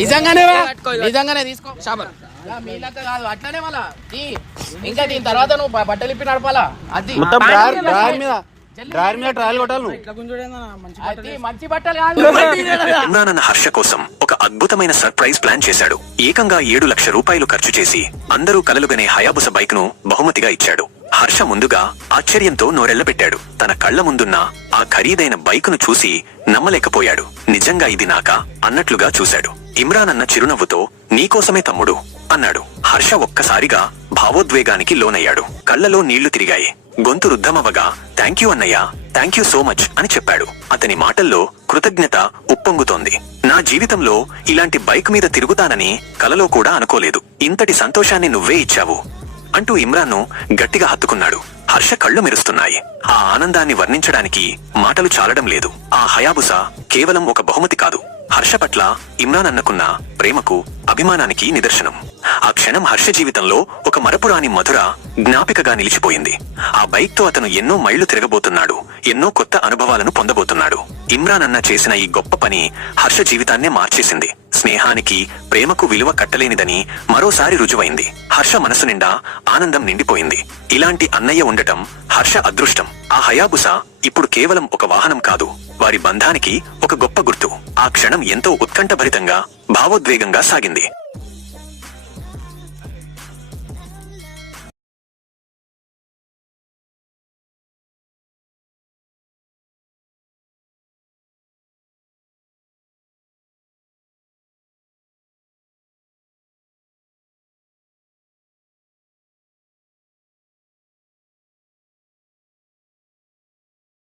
నిజంగానే తీసుకో మీలక్క కాదు అట్లనే మళ్ళా ఇంకా దీని తర్వాత నువ్వు బట్టలు ఇప్పి నడపాలా అది ట్రయల్ కొట్టాలి మంచి బట్టలు కాదు. ఇమ్రాన్ అన్న హర్ష కోసం ఒక అద్భుతమైన సర్ప్రైజ్ ప్లాన్ చేశాడు. ఏకంగా 7 లక్షల రూపాయలు ఖర్చు చేసి అందరూ కలలుగనే హయాబుస బైక్ ను బహుమతిగా ఇచ్చాడు. హర్ష ముందుగా ఆశ్చర్యంతో నోరెళ్లబెట్టాడు. తన కళ్ల ముందున్న ఆ ఖరీదైన బైక్ ను చూసి నమ్మలేకపోయాడు. నిజంగా ఇది నాకా అన్నట్లుగా చూశాడు. ఇమ్రాన్ అన్న చిరునవ్వుతో నీకోసమే తమ్ముడు అన్నాడు. హర్ష ఒక్కసారిగా భావోద్వేగానికి లోనయ్యాడు. కళ్లలో నీళ్లు తిరిగాయి. గొంతు రుద్ధమవగా థాంక్యూ అన్నయ్య, థాంక్యూ సో మచ్ అని చెప్పాడు. అతని మాటల్లో కృతజ్ఞత ఉప్పొంగుతోంది. నా జీవితంలో ఇలాంటి బైక్ మీద తిరుగుతానని కలలో కూడా అనుకోలేదు. ఇంతటి సంతోషాన్ని నువ్వే ఇచ్చావు అంటూ ఇమ్రాన్ను గట్టిగా హత్తుకున్నాడు. హర్ష కళ్ళు మెరుస్తున్నాయి. ఆ ఆనందాన్ని వర్ణించడానికి మాటలు చాలడం లేదు. ఆ హయాబుస కేవలం ఒక బహుమతి కాదు, హర్ష పట్ల ఇమ్రాన్ అన్నకున్న ప్రేమకు, అభిమానానికి నిదర్శనం. ఆ క్షణం హర్ష జీవితంలో ఒక మరపురాని మధుర జ్ఞాపికగా నిలిచిపోయింది. ఆ బైక్ తో అతను ఎన్నో మైళ్లు తిరగబోతున్నాడు, ఎన్నో కొత్త అనుభవాలను పొందబోతున్నాడు. ఇమ్రాన్ అన్న చేసిన ఈ గొప్ప పని హర్ష జీవితాన్నే మార్చేసింది. స్నేహానికి, ప్రేమకు విలువ కట్టలేనిదని మరోసారి రుజువైంది. హర్ష మనసు నిండా ఆనందం నిండిపోయింది. ఇలాంటి అన్నయ్య ఉండటం హర్ష అదృష్టం. ఆ హయాబుస ఇప్పుడు కేవలం ఒక వాహనం కాదు, వారి బంధానికి ఒక గొప్ప గుర్తు. ఆ క్షణం ఎంతో ఉత్కంఠభరితంగా, భావోద్వేగంగా సాగింది.